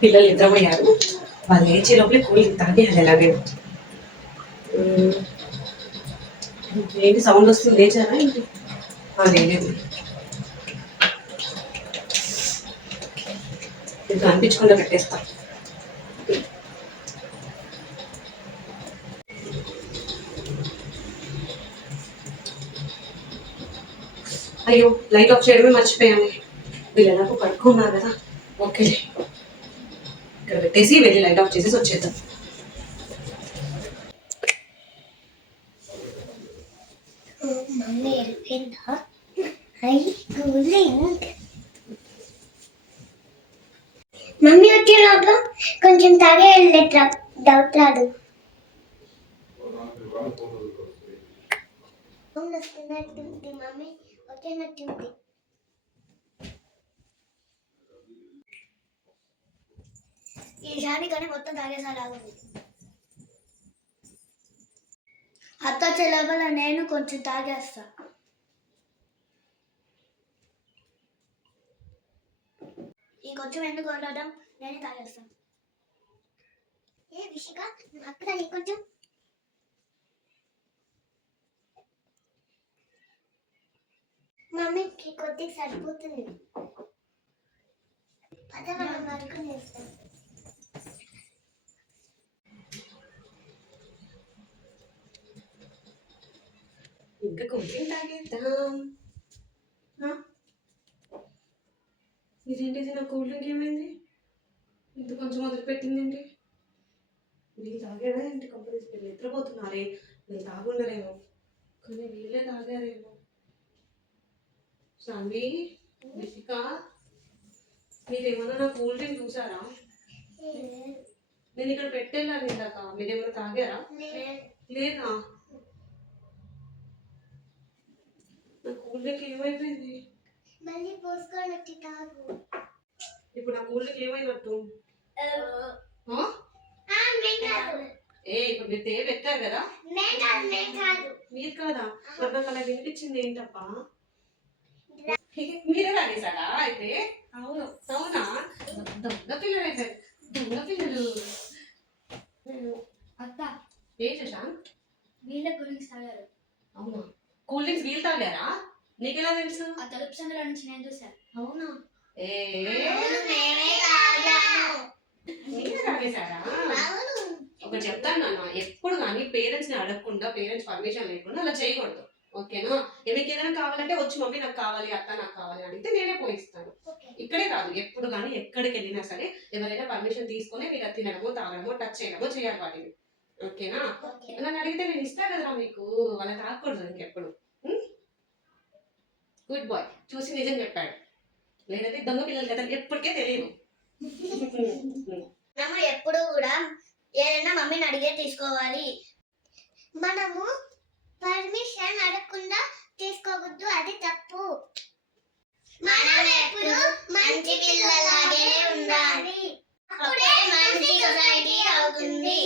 పిల్లలు నిద్రపోయారు. వాళ్ళు లేచే లోపలే కూల్ తాగేయాలి ఎలాగే. ఏంటి సౌండ్ వస్తుంది, లేచారా ఏంటి? లేదు, ఇది అనిపించకుండా పెట్టేస్తా. అయ్యో లైట్ ఆఫ్ చేయడమే మర్చిపోయాను. వీళ్ళు ఎలాగో పడుకున్నారు కదా. ఓకే, ఇక్కడ పెట్టేసి వెళ్ళి లైట్ ఆఫ్ చేసేసి వచ్చేద్దాం. మమ్మీ వెళ్ళిపోయిందా? మమ్మీ వచ్చేలోపు కొంచెం తాగే వెళ్ళేట్రా, డౌట్ రాదు. వస్తున్నట్టుంది, మమ్మీ వచ్చేనట్టుంది. ఈసారి కానీ మొత్తం తాగేసాలాగుంది. అత్త వచ్చే లోపల నేను కొంచెం తాగేస్తా. ఈ కొంచెం ఎందుకు వదలడం, నేనే తాగేస్తాను. ఏ విషిక అక్కడ నీ కొంచెం మమ్మీకి కొద్దిగా సరిపోతుంది. పదవరం వరకు నేస్తాను. ఇంకా కొంచెం తాగేద్దాం. ఇదేంటిది, నా కూల్ డ్రింక్ ఏమైంది? ఇంత కొంచెం వదిలిపెట్టిందేంటి? వీళ్ళు తాగారా ఏంటి? కంపెనీ వీళ్ళు నిద్రపోతున్నారే, వీళ్ళు తాగుండరేమో, కానీ వీళ్ళే తాగారేమో. సాన్వి, రిషిక, మీరేమన్నా నా కూల్ డ్రింక్ చూసారా? నేను ఇక్కడ పెట్టేళ్ళాను ఇందాక, మీరేమన్నా తాగారా? లేదా? నా కూల్ డ్రింక్ ఏమైపోయింది? మళ్ళీ పోసుకొని వచ్చి తాగు. ఇప్పుడు నా కూల్ డ్రింక్ ఏమైనట్టు? ఇప్పుడు మీరు తేవి పెట్టారు కదా. మీరు కాదా? మరి నాకు అలా వినిపించింది ఏంటప్పా? మీరే తాగేశారా అయితే? అవును, అవునా? దొంగ పిల్లలు అయితే, దొంగ పిల్లలు. అత్త ఏ శశాంక్, వీళ్ళ గురించి తాగారు. అవునా? కూల్ డ్రింక్స్ వీళ్ళు తాగారా? నీకెలా తెలుసు? ఆ తలుపు సందులో నుంచి నేను చూసాను. అవునా? ఒక చెప్తాను నాన్న, ఎప్పుడు కానీ పేరెంట్స్ ని అడగకుండా, పేరెంట్స్ పర్మిషన్ లేకుండా అలా చేయకూడదు. ఓకేనా? మీకు ఏదైనా కావాలంటే వచ్చి మమ్మీ నాకు కావాలి, అత్త నాకు కావాలి అడిగితే నేనే పోయిస్తాను. ఇక్కడే కాదు, ఎప్పుడు కానీ ఎక్కడికి వెళ్ళినా సరే ఎవరైనా పర్మిషన్ తీసుకొని మీరు తినడమో, తాగడమో, టచ్ చేయడమో చేయాలి వాటిని. ఓకేనా? నన్ను అడిగితే నేను ఇస్తా కదరా మీకు, వాళ్ళకి తాగకూడదు ఇంకెప్పుడు. గుడ్ బాయ్, చూసి నిజం చెప్పాడు. లేదంటే దొంగ పిల్లలు కదా, ఎప్పటికే తెలియదు. మనము ఎప్పుడు కూడా ఏదైనా మమ్మీని అడిగే తీసుకోవాలి. మనము పర్మిషన్ అడగకుండా తీసుకోవద్దు, అది తప్పు. మనం ఎప్పుడు మంచి పిల్లలాగే ఉండాలి, అప్పుడే మంచి సొసైటీ అవుతుంది.